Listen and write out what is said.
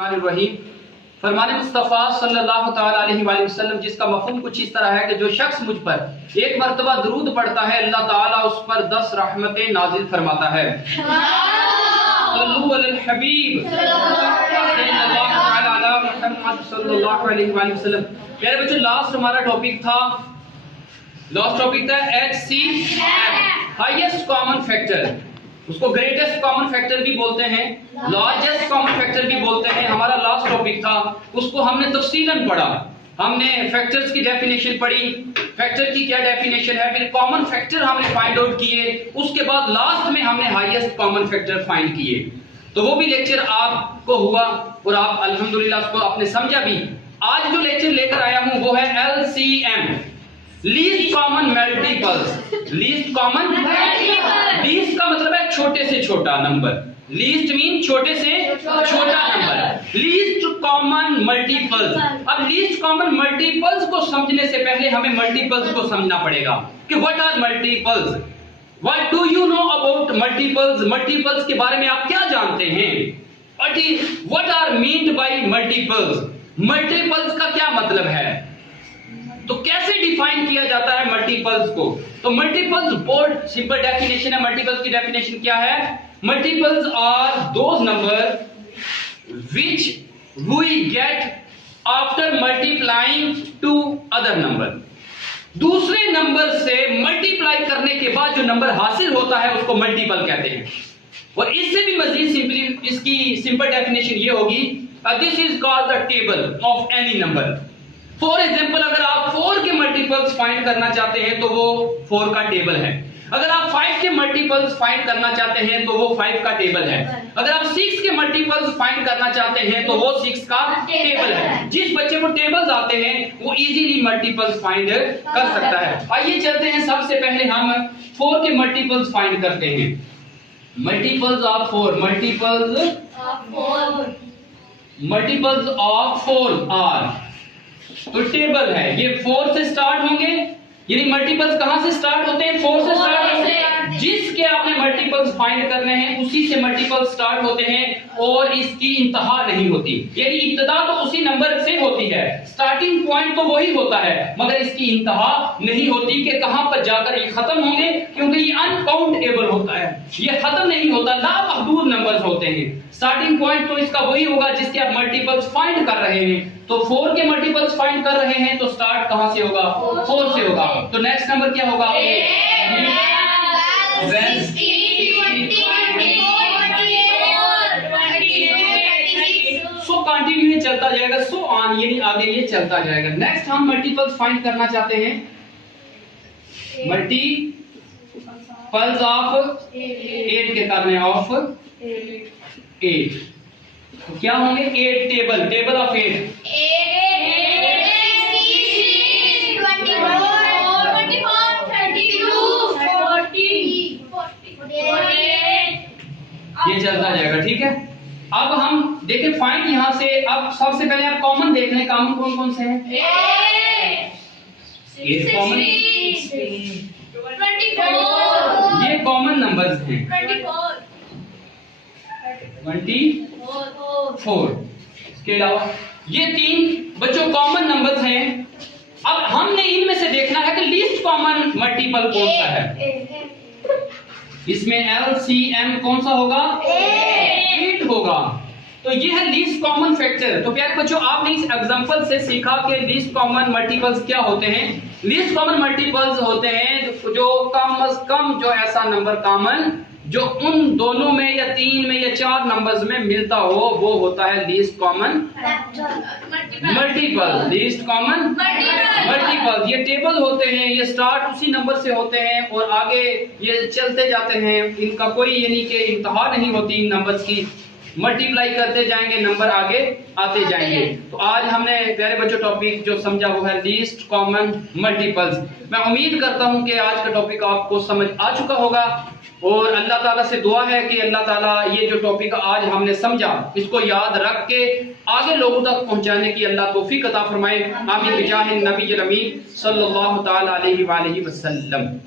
रहीम। फरमान मुस्तफ़ा सल्लल्लाहु तआला अलैहि वसल्लम जिसका मफ़हूम कुछ इस तरह है कि जो शख्स मुझ पर एक मरतबा दुरूद पढ़ता है अल्लाह ताला उस पर 10 रहमतें नाजिल फरमाता है। सल्लल्लाहु अलल हबीब सल्लल्लाहु अलैहि वसल्लम। प्यारे बच्चों, लास्ट हमारा टॉपिक था HCF, हाईएस्ट कॉमन फैक्टर। उसको ग्रेटेस्ट कॉमन फैक्टर भी बोलते हैं, लार्जेस्ट कॉमन फैक्टर भी बोलते हैं। हमारा लास्ट टॉपिक था, उसको हमने तफसीलन पढ़ा। हमने फैक्टर्स की डेफिनेशन पढ़ी, फैक्टर की क्या डेफिनेशन है, फिर कॉमन फैक्टर हमने फाइंड आउट किए, उसके बाद लास्ट में हमने हाईएस्ट कॉमन फैक्टर फाइंड किए। तो वो भी लेक्चर आपको हुआ और आप अल्हम्दुलिल्लाह उसको आपने समझा भी। आज जो लेक्चर लेकर आया हूं वो है LCM, least common multiples. Least common multiple, least का मतलब है छोटे से छोटा नंबर, लीस्ट मीन छोटे से छोटा नंबर, लीस्ट कॉमन मल्टीपल्स। अब लीस्ट कॉमन मल्टीपल्स को समझने से पहले हमें मल्टीपल्स को समझना पड़ेगा कि what are multiples, what do you know about multiples. Multiples के बारे में आप क्या जानते हैं, what are meant by multiples, multiples का क्या मतलब है, तो कैसे डिफाइन किया जाता है मल्टीपल्स को। तो मल्टीपल्स बहुत सिंपल डेफिनेशन है। मल्टीपल्स की डेफिनेशन क्या है? Multiples are those number which we get after multiplying to other number. दूसरे नंबर से मल्टीप्लाई करने के बाद जो नंबर हासिल होता है उसको मल्टीपल कहते हैं। और इससे भी मजीद सिंपली इसकी सिंपल डेफिनेशन ये होगी, this is called the table of any number. For example, अगर आप 4 के मल्टीपल्स फाइंड करना चाहते हैं तो वो 4 का टेबल है। अगर आप 5 के मल्टीपल्स फाइंड करना चाहते हैं तो वो 5 का टेबल है। अगर आप 6 के मल्टीपल्स फाइंड करना चाहते हैं तो वो 6 का टेबल है। जिस बच्चे को टेबल्स आते हैं वो इजीली मल्टीपल्स फाइंड कर सकता है। आइए चलते हैं, सबसे पहले हम 4 के मल्टीपल्स फाइंड करते हैं। Multiples of 4, multiples of 4 are, तो टेबल है ये 4 से स्टार्ट होंगे, यानी मल्टीपल्स कहां से स्टार्ट होते हैं? 4 से स्टार्ट होते हैं। जिसके आपने मल्टीपल्स फाइंड करने हैं उसी से मल्टीपल्स स्टार्ट होते हैं और इसकी इंतहा नहीं होती, यानी इब्तिदा तो उसी नंबर से होती है, स्टार्टिंग पॉइंट तो वही होता है, मगर इसकी इंतहा नहीं होती कि कहां पर जाकर ये खत्म होंगे, क्योंकि ये अनकाउंटेबल होता है, ये खत्म नहीं होता, लामहदूद नंबर्स होते हैं। स्टार्टिंग पॉइंट तो इसका वही होगा जिसके आप मल्टीपल्स फाइंड कर रहे हैं। तो 4 के मल्टीपल्स फाइंड कर रहे हैं तो स्टार्ट कहां से होगा? 4 से होगा। तो नेक्स्ट नंबर क्या होगा? सो कंटिन्यू चलता जाएगा, सो ऑन, यानी आगे ये चलता जाएगा। नेक्स्ट हम मल्टीपल्स फाइंड करना चाहते हैं, मल्टीपल्स ऑफ 8 के करने, ऑफ 8 तो क्या होंगे? 8 टेबल, टेबल ऑफ 8 ये चलता जाएगा, ठीक है। अब हम देखें फाइंड यहां से, अब सबसे पहले आप कॉमन देख लें, कॉमन कौन कौन से हैं? 8 कॉमन, ये कॉमन नंबर्स हैं। 24, इसके अलावा ये 3 बच्चों कॉमन नंबर्स हैं। अब हमने इनमें से देखना है कि लीस्ट कॉमन मल्टीपल कौन सा है। इसमें LCM कौन सा होगा? 8 होगा। तो ये है लीस्ट कॉमन फैक्टर। तो प्यारे बच्चों, आपने इस एग्जांपल से सीखा कि लीस्ट कॉमन मल्टीपल्स क्या होते हैं। लीस्ट कॉमन मल्टीपल्स होते हैं जो कम से कम जो ऐसा नंबर कॉमन जो उन दोनों में या 3 में या 4 नंबर्स में मिलता हो वो होता है least common multiple. Least common multiple ये टेबल होते हैं, ये स्टार्ट उसी नंबर से होते हैं और आगे ये चलते जाते हैं, इनका कोई यानी कि इंतहा नहीं होती इन नंबर्स की, मल्टीप्लाई करते जाएंगे, नंबर आगे आते जाएंगे। तो आज हमने प्यारे बच्चों टॉपिक जो समझा वो है लीस्ट कॉमन मल्टीपल्स। मैं उम्मीद करता हूं कि आज का टॉपिक आपको समझ आ चुका होगा और अल्लाह ताला से दुआ है कि अल्लाह ताला ये जो टॉपिक आज हमने समझा इसको याद रख के आगे लोगों तक पहुंचाने की अल्लाह तौफीक अता फरमाए। आमीन बिजाह नबी अमीन सल्लल्लाहु तआला अलैहि वसल्लम।